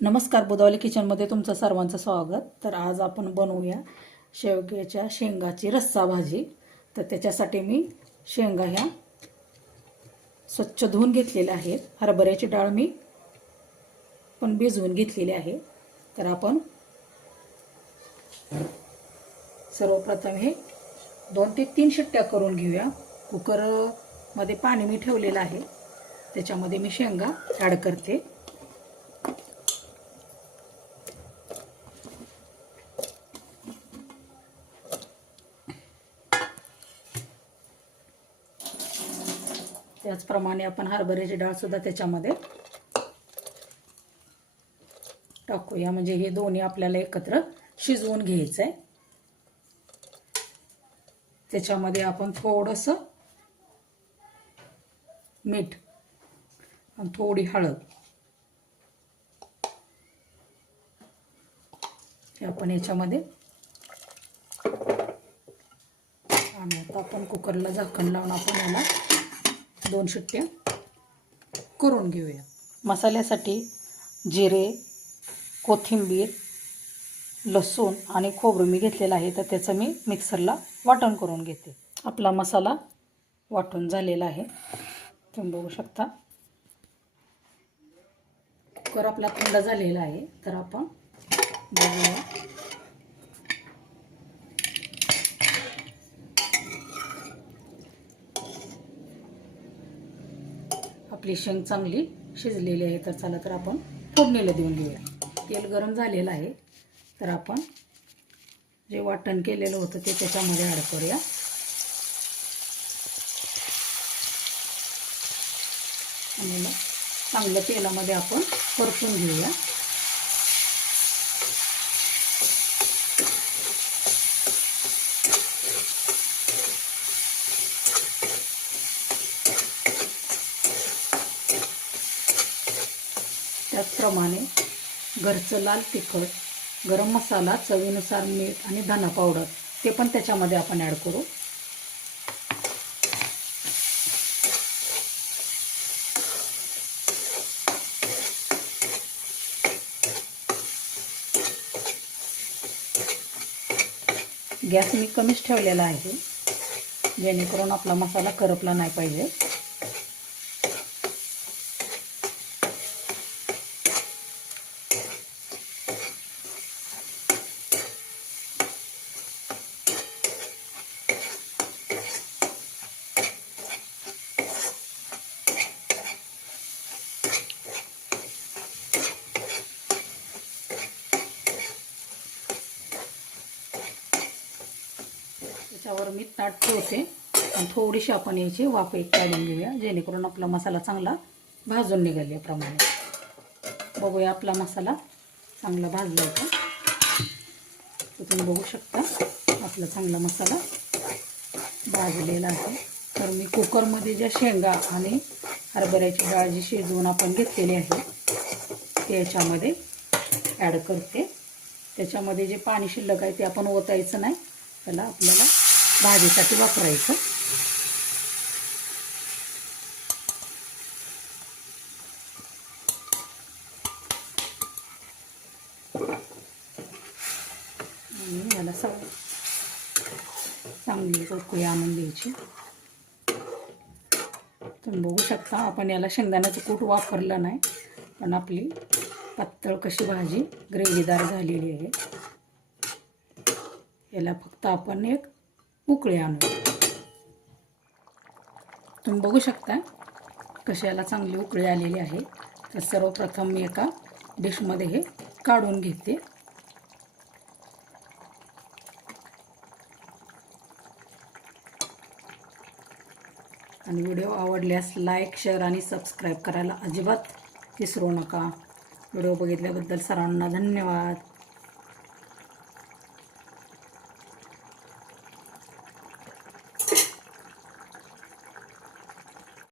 नमस्कार बुधावली किचनमध्ये तुमचं सर्वांचं स्वागत. तर आज आपण बनवूया शेवग्याच्या शेंगाची रस्सा भाजी. तर त्याच्यासाठी मी शेंगा ह्या स्वच्छ धुवून घेतलेल्या आहेत. हरभऱ्याची डाळ मी पण भिजवून घेतलेली आहे. तर आपण सर्वप्रथम हे दोन ते तीन शिट्ट्या करून घेऊया. कुकरमध्ये पाणी मी ठेवलेलं आहे. त्याच्यामध्ये मी शेंगा ॲड करते. त्याचप्रमाणे आपण हरभऱ्याची डाळसुद्धा त्याच्यामध्ये टाकूया. म्हणजे हे दोन्ही आपल्याला एकत्र शिजवून घ्यायचं आहे त्याच्यामध्ये आपण थोडंसं मीठ आणि थोडी हळद हे आपण याच्यामध्ये आणि आता आपण कुकरला झाकण लावून आपण याला दोन शिट्ट्या करून घेऊया. मसाल्यासाठी जिरे कोथिंबीर लसूण आणि खोबरं मी घेतलेलं आहे तर त्याचं मी मिक्सरला वाटण करून घेते. आपला मसाला वाटून झालेला आहे. तुम्ही बघू शकता. कुकर आपला थंड झालेला आहे तर आपण बघूया. आपली शेंग चांगली शिजलेली आहे तर चला तर आपण फोडणीला देऊन घेऊया. तेल गरम झालेलं आहे तर आपण जे वाटण केलेलं होतं ते त्याच्यामध्ये ॲड करूया. आणि मग चांगलं तेलामध्ये आपण परतून घेऊया. त्याचप्रमाणे घरचं लाल तिखट गरम मसाला चवीनुसार मीठ आणि धना पावडर ते पण त्याच्यामध्ये आपण ॲड करू. गॅस मी कमीच ठेवलेला आहे जेणेकरून आपला मसाला करपला नाही पाहिजे. त्याच्यावर मी ताट ठेवते. आणि थोडीशी आपण याची वाफ एक काढून घेऊया. जेणेकरून आपला मसाला चांगला भाजून निघाल याप्रमाणे. बघूया आपला मसाला चांगला भाजला होता तर तुम्ही बघू शकता आपला चांगला मसाला भाजलेला आहे. तर मी कुकरमध्ये ज्या शेंगा आणि हरभऱ्याची डाळ जी शिजवून आपण घेतलेली आहे ते याच्यामध्ये ॲड करते. त्याच्यामध्ये जे पाणी शिल्लक आहे ते आपण ओतायचं नाही. त्याला आपल्याला भाजीसाठी वापरायचं. याला सग चांगली उकळी आणून द्यायची. तुम्ही बघू शकता आपण याला शेंगदाण्याचं कूट वापरलं नाही पण आपली पातळ कशी भाजी ग्रेव्हीदार झालेली आहे. याला फक्त आपण एक उकळी आणू. तुम्ही बघू शकता कशाला चांगली उकळी आलेली आहे. तर सर्वप्रथम मी एका डिशमध्ये हे काढून घेते. आणि व्हिडिओ आवडल्यास लाईक शेअर आणि सबस्क्राईब करायला अजिबात विसरू नका. व्हिडिओ बघितल्याबद्दल सर्वांना धन्यवाद.